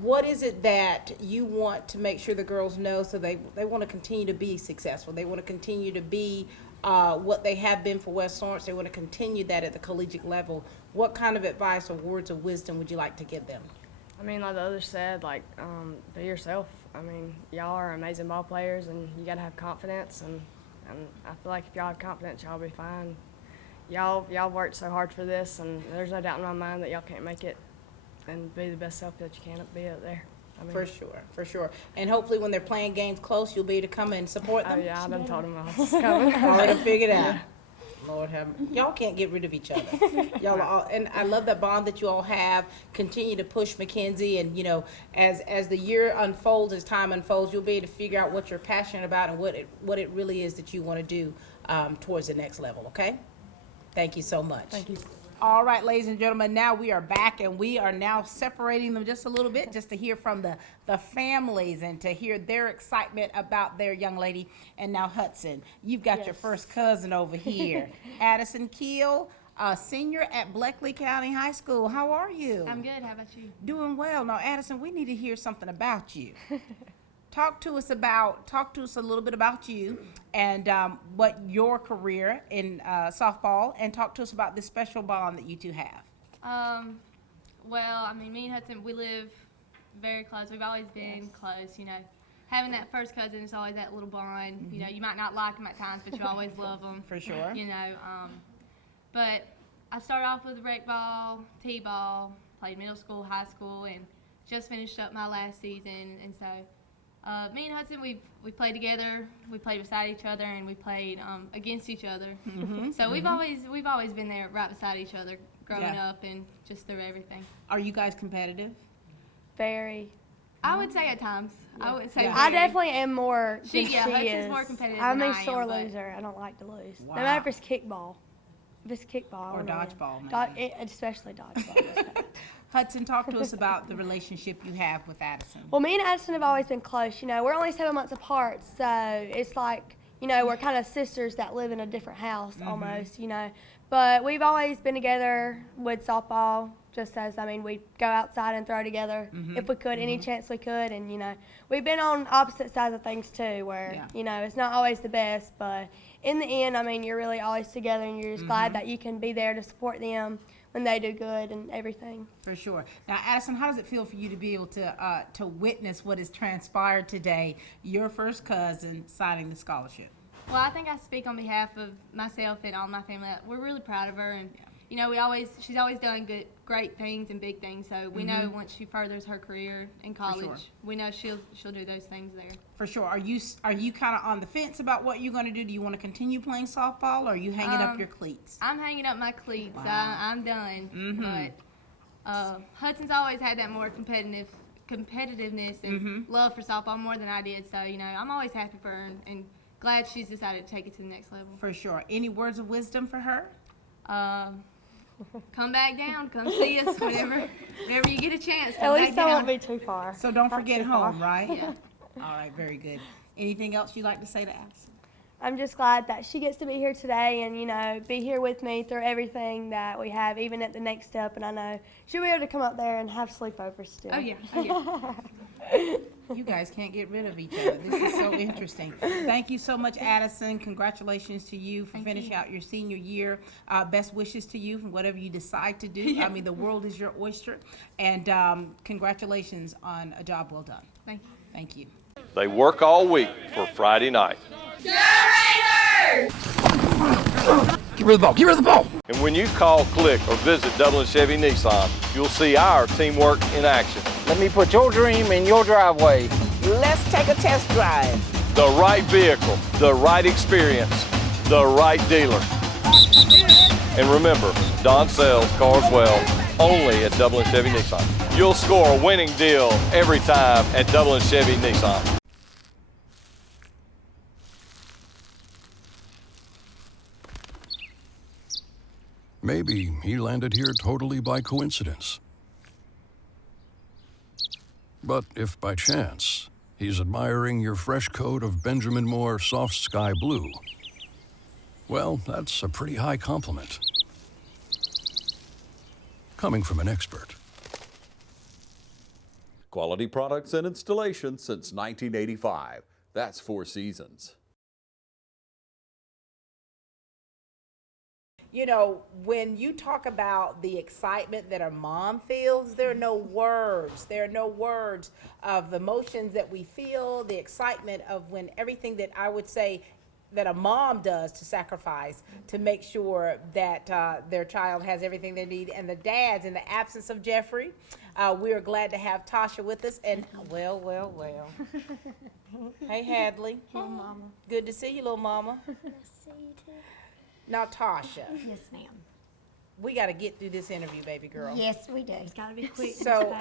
What is it that you want to make sure the girls know so they want to continue to be successful? They want to continue to be what they have been for West Lawrence. They want to continue that at the collegiate level. What kind of advice or words of wisdom would you like to give them? I mean, like the others said, like, be yourself. I mean, y'all are amazing ball players, and you got to have confidence, and I feel like if y'all have confidence, y'all will be fine. Y'all worked so hard for this, and there's no doubt in my mind that y'all can't make it and be the best self that you can be out there. I mean, For sure. And hopefully when they're playing games close, you'll be able to come and support them. Oh, yeah, I done told them I was coming. Already figured out. Lord have y'all can't get rid of each other. Y'all are all, and I love that bond that you all have. Continue to push Mackenzie, and you know, as the year unfolds, as time unfolds, you'll be able to figure out what you're passionate about and what it really is that you want to do towards the next level. Okay? Thank you so much. Thank you. All right, ladies and gentlemen, now we are back, and we are now separating them just a little bit just to hear from the families and to hear their excitement about their young lady. And now, Hudson, you've got your first cousin over here, Addison Keel, a senior at Bleckley County High School. How are you? I'm good. How about you? Doing well. Now, Addison, we need to hear something about you. Talk to us a little bit about you and what your career in softball, and talk to us about this special bond that you two have. Well, I mean, me and Hudson, we live very close. We've always been close, you know. Having that first cousin is always that little bond. You know, you might not like them at times, but you always love them. For sure. You know, but I started off with rec ball, t-ball, played middle school, high school, and just finished up my last season. And so me and Hudson, we've played together, we played beside each other, and we played against each other. So we've always been there right beside each other growing up and just through everything. Are you guys competitive? Very. I would say at times. I would say I very. definitely am more than she Hudson's is. more competitive I'm than a I am, sore but- loser. I don't like to lose. Wow. No matter if it's kickball. If it's kickball. Or I win. dodgeball, maybe. Especially dodgeball. Hudson, talk to us about the relationship you have with Addison. Well, me and Addison have always been close. You know, we're only 7 months apart, so it's like, you know, we're kind of sisters that live in a different house almost, you know. But we've always been together with softball, just as, I mean, we'd go outside and throw together if we could, any chance we could. And, you know, we've been on opposite sides of things too, where, you know, it's not always the best. But in the end, I mean, you're really always together, and you're just glad that you can be there to support them when they do good and everything. For sure. Now, Addison, how does it feel for you to be able to witness what has transpired today, your first cousin signing the scholarship? Well, I think I speak on behalf of myself and all my family. We're really proud of her, and you know, she's always done great things and big things. So we know once she furthers her career in college, we know she'll do those things there. For sure. Are you kind of on the fence about what you're going to do? Do you want to continue playing softball, or are you hanging up your cleats? I'm hanging up my cleats. Wow. I'm done. But Hudson's always had that more competitiveness and love for softball more than I did. So you know, I'm always happy for her and glad she's decided to take it to the next level. For sure. Any words of wisdom for her? Come back down. Come see us whenever you get a chance. At least I won't be too far. So don't Not forget too far. home, right? Yeah. All right, very good. Anything else you'd like to say to Addison? I'm just glad that she gets to be here today and, you know, be here with me through everything that we have, even at the next step. And I know she'll be able to come up there and have sleepovers still. Oh, yeah. You guys can't get rid of each other. This is so interesting. Thank you so much, Addison. Congratulations to you for finishing out your senior year. Best wishes to you for whatever you decide to do. I mean, the world is your oyster. And congratulations on a job well done. Thank you. Thank you. They work all week for Friday night. Get rid of the ball. Get rid of the ball. And when you call, click, or visit Dublin Chevy Nissan, you'll see our teamwork in action. Let me put your dream in your driveway. Let's take a test drive. The right vehicle, the right experience, the right dealer. And remember, Don sells cars well only at Dublin Chevy Nissan. You'll score a winning deal every time at Dublin Chevy Nissan. Maybe he landed here totally by coincidence. But if by chance he's admiring your fresh coat of Benjamin Moore soft sky blue, well, that's a pretty high compliment. Coming from an expert. Quality products and installation since 1985. That's 4 Seasons. You know, when you talk about the excitement that a mom feels, there are no words. There are no words of the emotions that we feel, the excitement of when everything that I would say that a mom does to sacrifice to make sure that their child has everything they need. And the dads, in the absence of Jeffrey, we are glad to have Tasha with us. And well. Hey, Hadley. Hey, Mama. Good to see you, little mama. Nice to see you too. Now, Tasha. Yes, ma'am. We got to get through this interview, baby girl. Yes, we do. It's got to be quick. So,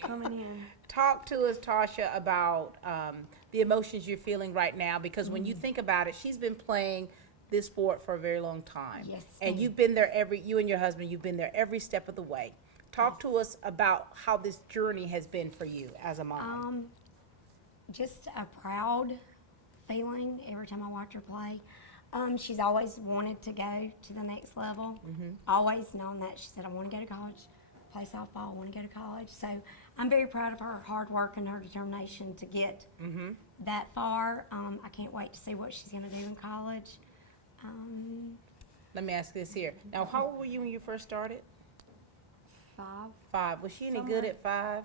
Coming in. talk to us, Tasha, about the emotions you're feeling right now, because when you think about it, she's been playing this sport for a very long time. Yes, and ma'am. you've been there you and your husband, you've been there every step of the way. Talk to us about how this journey has been for you as a mom. Just a proud feeling every time I watch her play. She's always wanted to go to the next level. Always known that. She said, I want to go to college, play softball, I want to go to college. So I'm very proud of her hard work and her determination to get that far. I can't wait to see what she's going to do in college. Let me ask this here. Now, how old were you when you first started? 5. 5. Was she any Somewhere. good at 5?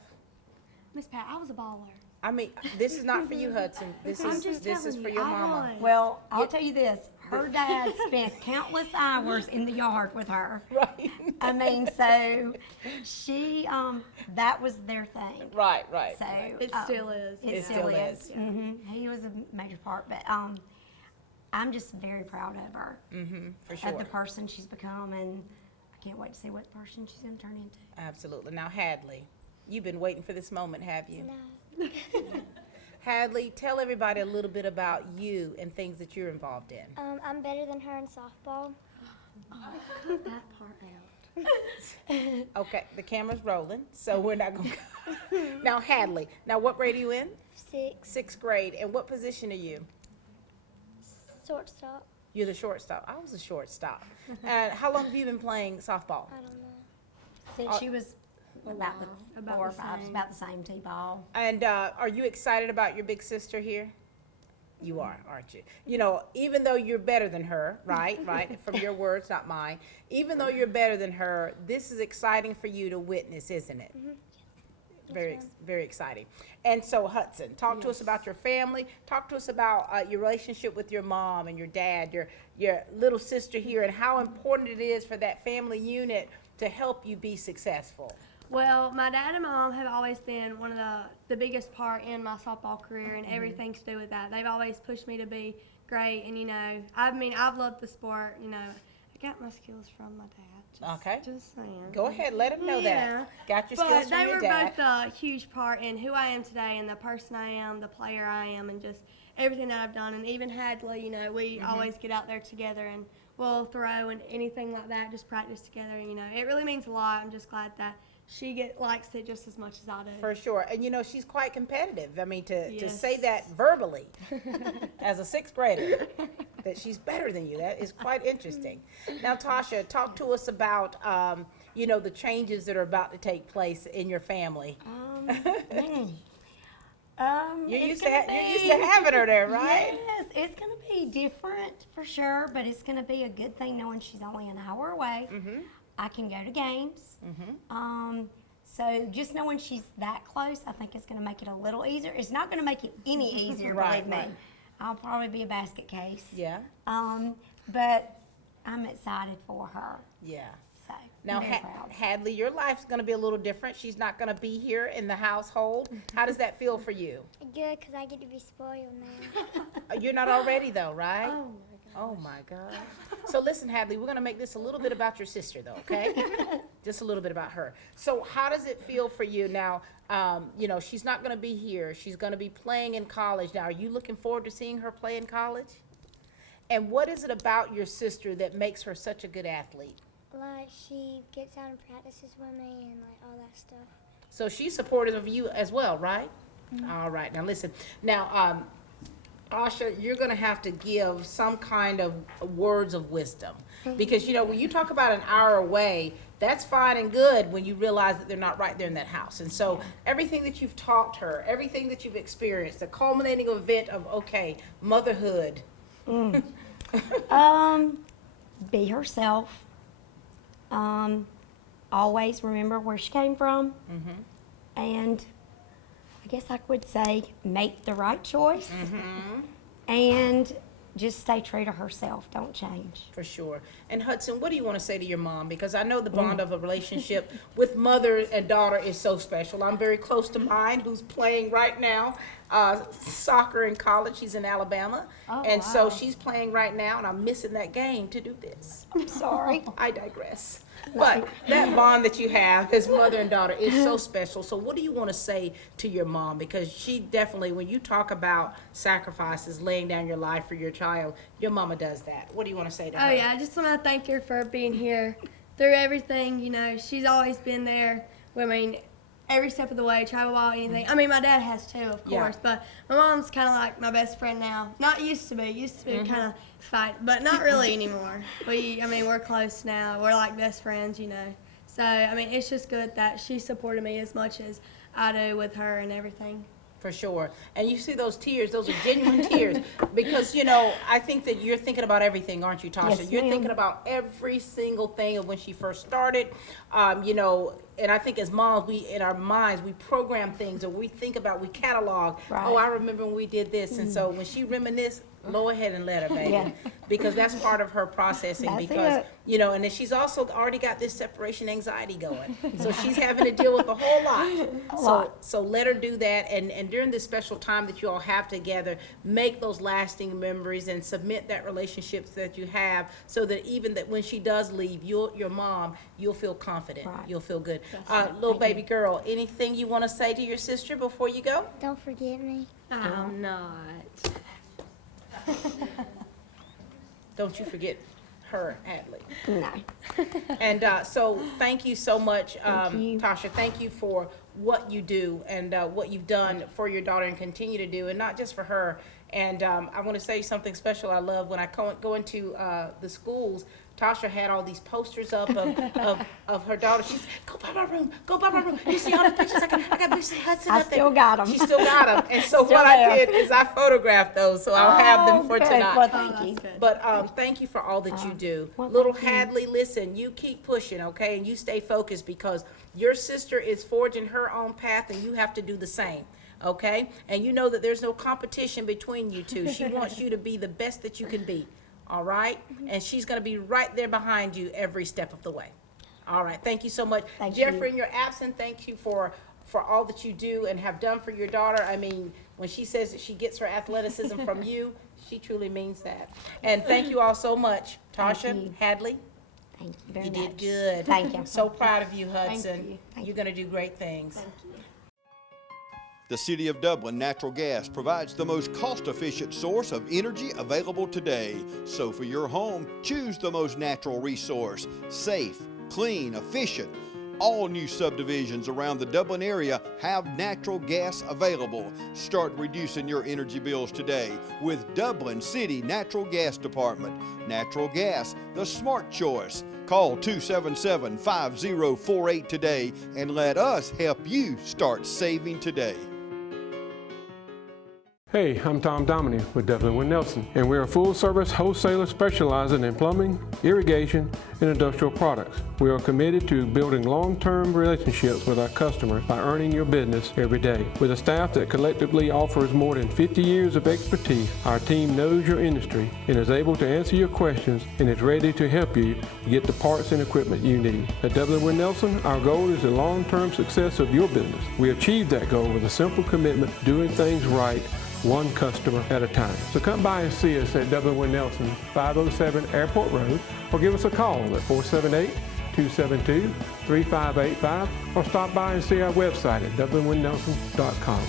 Miss Pat, I was a baller. I mean, this is not for you, Hudson. This is for your mama. Well, I'll tell you this. Her dad spent countless hours in the yard with her. Right. I mean, so she, that was their thing. Right. So It still is. It still is. He was a major part, but I'm just very proud of her. For sure. Of the person she's become, and I can't wait to see what person she's going to turn into. Absolutely. Now, Hadley, you've been waiting for this moment, have you? No. Hadley, tell everybody a little bit about you and things that you're involved in. I'm better than her in softball. Cut that part out. Okay, the camera's rolling, so we're not going to. Now, Hadley, what grade are you in? 6. 6th grade. And what position are you? Shortstop. You're the shortstop. I was a shortstop. And how long have you been playing softball? I don't know. Since she was about the About 4 or the 5, same. about the same T-ball. And are you excited about your big sister here? You are, aren't you? You know, even though you're better than her, right? From your words, not mine. Even though you're better than her, this is exciting for you to witness, isn't it? Very exciting. And so, Hudson, talk to us about your family. Talk to us about your relationship with your mom and your dad, your little sister here, and how important it is for that family unit to help you be successful. Well, my dad and mom have always been one of the biggest part in my softball career and everything to do with that. They've always pushed me to be great, and I've loved the sport. I got my skills from my dad. Just saying. Go ahead, let them know that. Got your skills from your dad. But they were both a huge part in who I am today and the person I am, the player I am, and just everything that I've done. And even Hadley, we always get out there together and we'll throw and anything like that, just practice together. It really means a lot. I'm just glad that she likes it just as much as I do. For sure. And she's quite competitive. I mean, to Yes. say that verbally as a 6th grader, that she's better than you, that is quite interesting. Now, Tasha, talk to us about, the changes that are about to take place in your family. You're used to having her there, right? Yes, it's going to be different for sure, but it's going to be a good thing knowing she's only an hour away. I can go to games. So just knowing she's that close, I think it's going to make it a little easier. It's not going to make it any easier, believe me. I'll probably be a basket case. Yeah. But I'm excited for her. Yeah. So, Now, I'm very proud. Hadley, your life's going to be a little different. She's not going to be here in the household. How does that feel for you? Good, because I get to be spoiled now. You're not already, though, right? Oh, my God. Oh, my God. So listen, Hadley, we're going to make this a little bit about your sister, though, okay? Just a little bit about her. So how does it feel for you now? She's not going to be here. She's going to be playing in college. Now, are you looking forward to seeing her play in college? And what is it about your sister that makes her such a good athlete? Like, she gets out and practices with me and, all that stuff. So she's supportive of you as well, right? All right. Now, listen. Now, Asha, you're going to have to give some kind of words of wisdom. Because, when you talk about an hour away, that's fine and good when you realize that they're not right there in that house. And so everything that you've taught her, everything that you've experienced, the culminating event of, motherhood. Be herself. Always remember where she came from. And I guess I would say make the right choice. And just stay true to herself. Don't change. For sure. And Hudson, what do you want to say to your mom? Because I know the bond of a relationship with mother and daughter is so special. I'm very close to mine, who's playing right now soccer in college. She's in Alabama. And so she's playing right now, and I'm missing that game to do this. I'm sorry. I digress. But that bond that you have as mother and daughter is so special. So what do you want to say to your mom? Because she definitely, when you talk about sacrifices, laying down your life for your child, your mama does that. What do you want to say to her? Oh, yeah, I just want to thank her for being here through everything. She's always been there. Every step of the way, travel ball, anything. My dad has too, of course, but my mom's kind of like my best friend now. Not used to be kind of fight, but not really anymore. We're close now. We're like best friends, So, it's just good that she supported me as much as I do with her and everything. For sure. And you see those tears, those are genuine tears. Because, you know, I think that you're thinking about everything, aren't you, Tasha? Yes, You're ma'am. thinking about every single thing of when she first started. You know, and I think as moms, we, in our minds, we program things, or we think about, we catalog. Right. Oh, I remember when we did this. And so when she reminisce, go ahead and let her, baby. Yeah. Because that's part of her processing. That's Because, it. you know, and then she's also already got this separation anxiety going. So she's having to deal with a whole lot. So let her do that. And during this special time that you all have together, make those lasting memories and submit that relationships that you have, so that even that when she does leave, your mom, you'll feel confident. Right. You'll feel good. Little baby girl, anything you want to say to your sister before you go? Don't forget me. I'm not. Don't you forget her, Hadley. No. And so thank you so much, Thank you. Tasha. Thank you for what you do and what you've done for your daughter and continue to do, and not just for her. And I want to say something special I love. When I go into the schools, Tasha had all these posters up of her daughter. She's, go by my room, go by my room. You see all the pictures? I got Mrs. Hudson I up there. still got 'em. She still got them. And so Still what I there. did is I photographed those, so I'll have them for good. tonight. Well, thank you. But thank you for all that you do. well, Little thank you. Hadley, listen, you keep pushing, okay? And you stay focused, because your sister is forging her own path, and you have to do the same, okay? And you know that there's no competition between you two. She wants you to be the best that you can be, all right? And she's gonna be right there behind you every step of the way. All right, thank you so much. Thank Jeffrey, you. in your absence, thank you for all that you do and have done for your daughter. I mean, when she says that she gets her athleticism from you, she truly means that. And thank you all so much. Thank Tasha, you. Hadley, Thank you very you much. did good. Thank you. So proud of you, Hudson. you. Thank You're gonna do great things. The City of Dublin Natural Gas provides the most cost-efficient source of energy available today. So for your home, choose the most natural resource. Safe, clean, efficient. All new subdivisions around the Dublin area have natural gas available. Start reducing your energy bills today with Dublin City Natural Gas Department. Natural gas, the smart choice. Call 277-5048 today and let us help you start saving today. Hey, I'm Tom Dominy with Dublin Wind Nelson, and we're a full-service wholesaler specializing in plumbing, irrigation, and industrial products. We are committed to building long-term relationships with our customers by earning your business every day. With a staff that collectively offers more than 50 years of expertise, our team knows your industry and is able to answer your questions and is ready to help you get the parts and equipment you need. At Dublin Wind Nelson, our goal is the long-term success of your business. We achieve that goal with a simple commitment to doing things right, one customer at a time. So come by and see us at Dublin Wind Nelson, 507 Airport Road, or give us a call at 478-272-3585, or stop by and see our website at dublinwindnelson.com.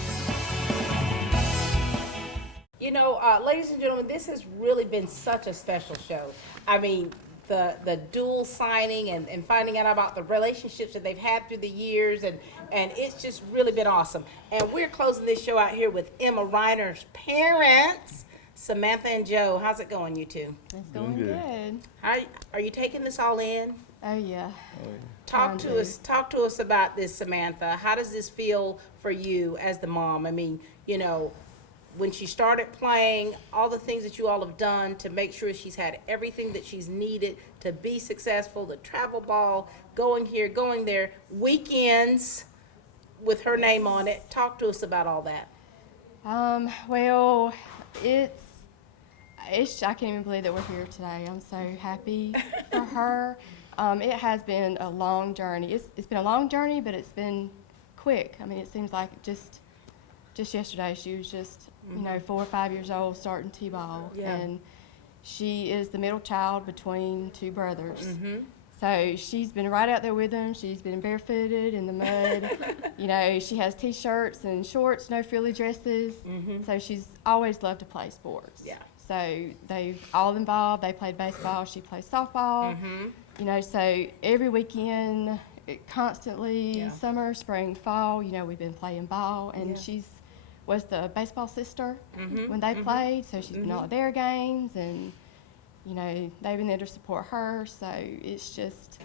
You know, ladies and gentlemen, this has really been such a special show. I mean, the dual signing and finding out about the relationships that they've had through the years, and it's just really been awesome. And we're closing this show out here with Emma Riner's parents, Samantha and Joe. How's it going, you two? It's going good. Are you taking this all in? Oh yeah. Talk to us about this, Samantha. How does this feel for you as the mom? I mean, you know, when she started playing, all the things that you all have done to make sure she's had everything that she's needed to be successful, the travel ball, going here, going there, weekends with her name on it. Talk to us about all that. Well, it's I can't even believe that we're here today. I'm so happy for her. It has been a long journey. It's been a long journey, but it's been quick. I mean, it seems like just yesterday she was just, you know, 4 or 5 years old starting T-ball. Yeah. And she is the middle child between two brothers. Mm-hmm. So she's been right out there with them. She's been barefooted in the mud. You know, she has T-shirts and shorts, no frilly dresses. Mm-hmm. So she's always loved to play sports. Yeah. So they've all involved. They played baseball. She plays softball. Mm-hmm. You know, so every weekend, constantly, Yeah. summer, spring, fall, you know, we've been playing ball. And Yeah. she's was the baseball sister Mhm, when they mhm, played. So she's been all at their games, and, you know, they've been there to support her. So it's just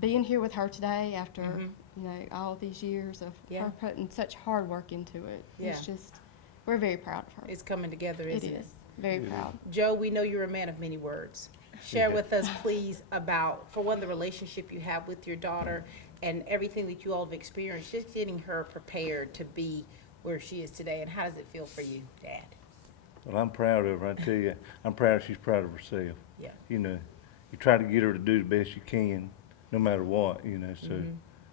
being here with her today after you know all these years of Yeah. her putting such hard work into it. Yeah. It's just we're very proud of her. It's coming together, isn't it? It is. Very proud. Joe, we know you're a man of many words. Share with us, please, about, for one, the relationship you have with your daughter and everything that you all have experienced, just getting her prepared to be where she is today. And how does it feel for you, Dad? Well, I'm proud of her. I tell you, I'm proud she's proud of herself. Yeah. You know, you try to get her to do the best you can, no matter what, you know. So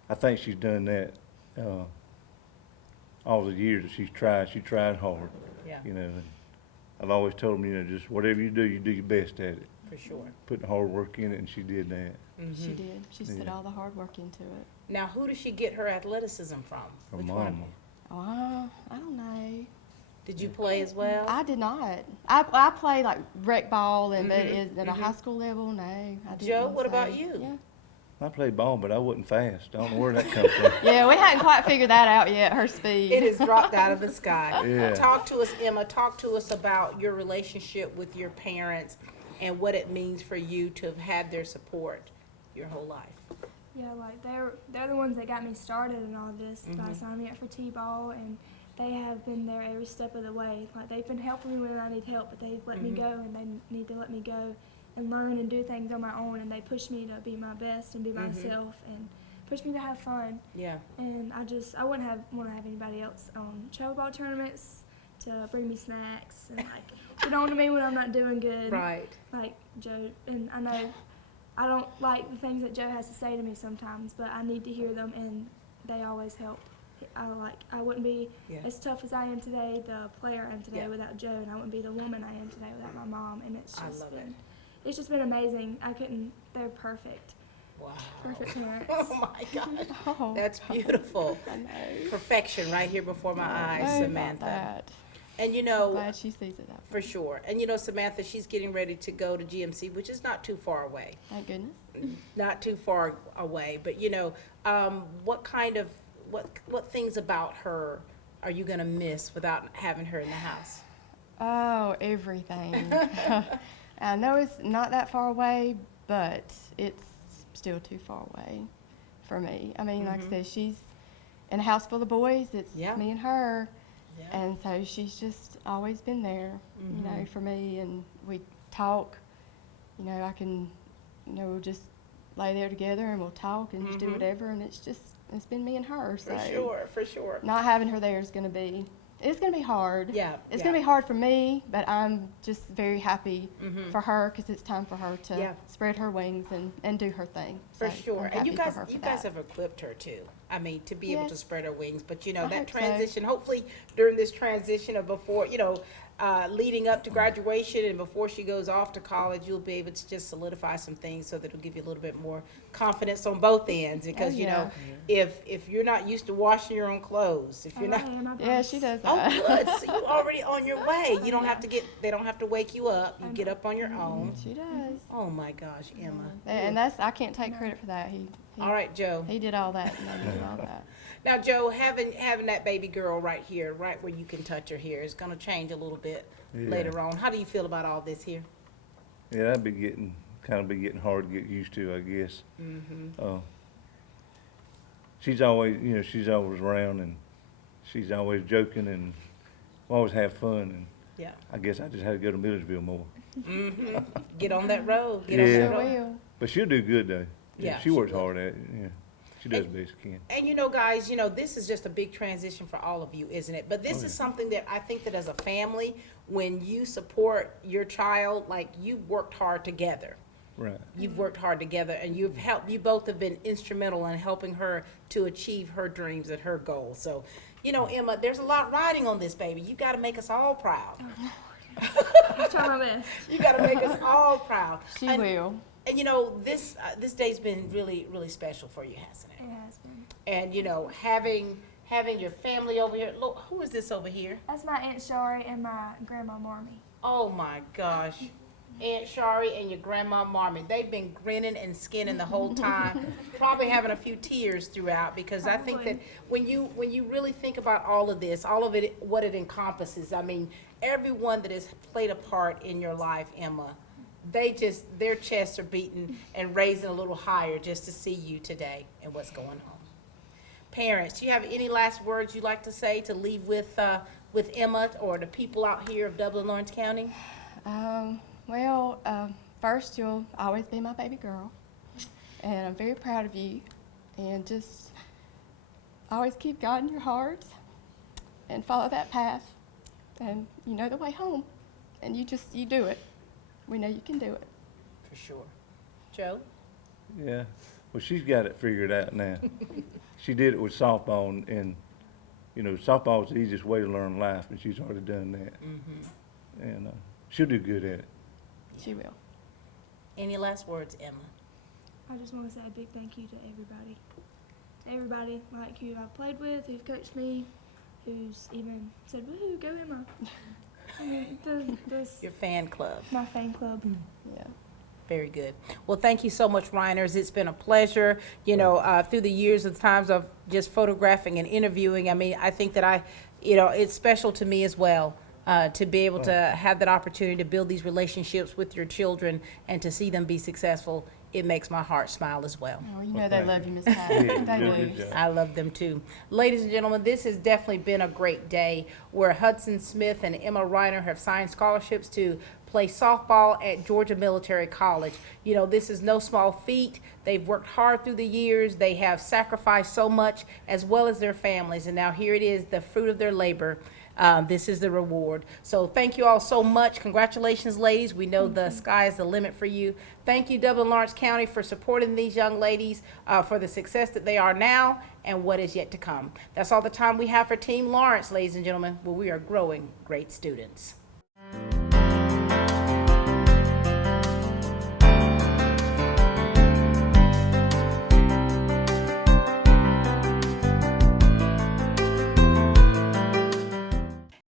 I think she's done that all the years that she's tried. She tried hard. Yeah. You know, and I've always told them, you know, just whatever you do your best at it. For sure. Putting hard work in it, and she did that. She did. She's put all the hard work into it. Now, who does she get her athleticism from? Her Which one of mama. you? I don't know. Did you play as well? I did not. I play like rec ball, and but is at a high school level, no. I didn't. Joe, what So, about you? Yeah. I played ball, but I wasn't fast. I don't know where that comes from. Yeah, we hadn't quite figured that out yet. Her speed. It has dropped out of the sky. Yeah. Talk to us, Emma. Talk to us about your relationship with your parents and what it means for you to have had their support your whole life. Yeah, like they're the ones that got me started in all this. By signing me up for T-ball, and they have been there every step of the way. Like they've been helping me when I need help, but they've let me go, and they need to let me go and learn and do things on my own. And they push me to be my best and be myself, and push me to have fun. Yeah. And I wouldn't want to have anybody else on travel ball tournaments to bring me snacks and like get on to me when I'm not doing good. Right. Like Joe, and I know I don't like the things that Joe has to say to me sometimes, but I need to hear them, and they always help. I wouldn't be as tough as I am today, the player I am today, without Joe, and I wouldn't be the woman I am today without my mom. And it's just been amazing. They're perfect. Wow. Perfect parents. Oh my gosh. That's beautiful. I know. Perfection right here before my eyes, Samantha. That. And you know, I'm glad she sees it that way. for sure. And you know, Samantha, she's getting ready to go to GMC, which is not too far away. Thank goodness. Not too far away. But you know, what things about her are you gonna miss without having her in the house? Oh, everything. I know it's not that far away, but it's still too far away for me. I mean, like I said, she's in a house full of boys. It's me and her. Yeah. And so she's just always been there, you know, for me. And we talk, you know, I can, you know, we'll just lay there together and we'll talk and just do whatever. And it's been me and her. So For sure. not having her there is going to be, it's going to be hard. Yeah. It's going to be hard for me, but I'm just very happy for her because it's time for her to spread her wings and do her thing. For So sure. I'm And you happy for her for guys that. have equipped her too. I mean, to be able to Yes. spread her wings. But you know, I that hope so. transition, hopefully during this transition of before, you know, leading up to graduation and before she goes off to college, you'll be able to just solidify some things so that it'll give you a little bit more confidence on both ends. Because, you know, if you're not used to washing your own clothes, if you're not. Yeah, she does Oh, that. good. So you're already on your way. You don't have to they don't have to wake you up. You get up on your own. She does. Oh my gosh, Emma. And I can't take credit for that. He All right, Joe. He did all that. And I did all that. Now, Joe, having that baby girl right here, right where you can touch her here, is going to change a little bit later on. How do you feel about all this here? Yeah, that'd be getting hard to get used to, I guess. She's always around, and she's always joking, and we always have fun. And I guess I just had to go to Millersville more. Get on that road. Get Yeah. on that road. But she'll do good though. Yeah, she works hard at it. Yeah, she does the best she can. And you know, guys, you know, this is just a big transition for all of you, isn't it? But this is something that I think that as a family, when you support your child, like you've worked hard together. Right. You've worked hard together, and you both have been instrumental in helping her to achieve her dreams and her goals. So, you know, Emma, there's a lot riding on this baby. You got to make us all proud. I'll try my best. You got to make us all proud. She will. And you know, this day's been really, really special for you, hasn't it? It has been. And you know, having your family over here. Look, who is this over here? That's my Aunt Shari and my Grandma Marmy. Oh my gosh. Aunt Shari and your Grandma Marmy. They've been grinning and skinning the whole time, probably having a few tears throughout, because I think that when you really think about all of this, all of it, what it encompasses, I mean, everyone that has played a part in your life, Emma, their chests are beating and raising a little higher just to see you today and what's going on. Parents, do you have any last words you'd like to say to leave with Emma or the people out here of Dublin, Lawrence County? First, you'll always be my baby girl, and I'm very proud of you, and just always keep God in your heart and follow that path, and you know the way home, and you do it. We know you can do it. For sure. Joe? Yeah, well, she's got it figured out now. She did it with softball, and you know, softball is the easiest way to learn life, and she's already done that. And she'll do good at it. She will. Any last words, Emma? I just want to say a big thank you to everybody. To everybody like who I've played with, who's coached me, who's even said, woohoo, go Emma. I mean, Your fan club. My fan club. Yeah. Very good. Well, thank you so much, Reiners. It's been a pleasure, through the years of times of just photographing and interviewing. I mean, I think that it's special to me as well. To be able to have that opportunity to build these relationships with your children and to see them be successful, it makes my heart smile as well. Oh, you know they love you, Miss Pat. They do. I love them too. Ladies and gentlemen, this has definitely been a great day where Hudson Smith and Emma Riner have signed scholarships to play softball at Georgia Military College. You know, this is no small feat. They've worked hard through the years. They have sacrificed so much, as well as their families. And now here it is, the fruit of their labor. This is the reward. So thank you all so much. Congratulations, ladies. We know the sky is the limit for you. Thank you, Dublin Lawrence County, for supporting these young ladies for the success that they are now and what is yet to come. That's all the time we have for Team Lawrence, ladies and gentlemen, where we are growing great students.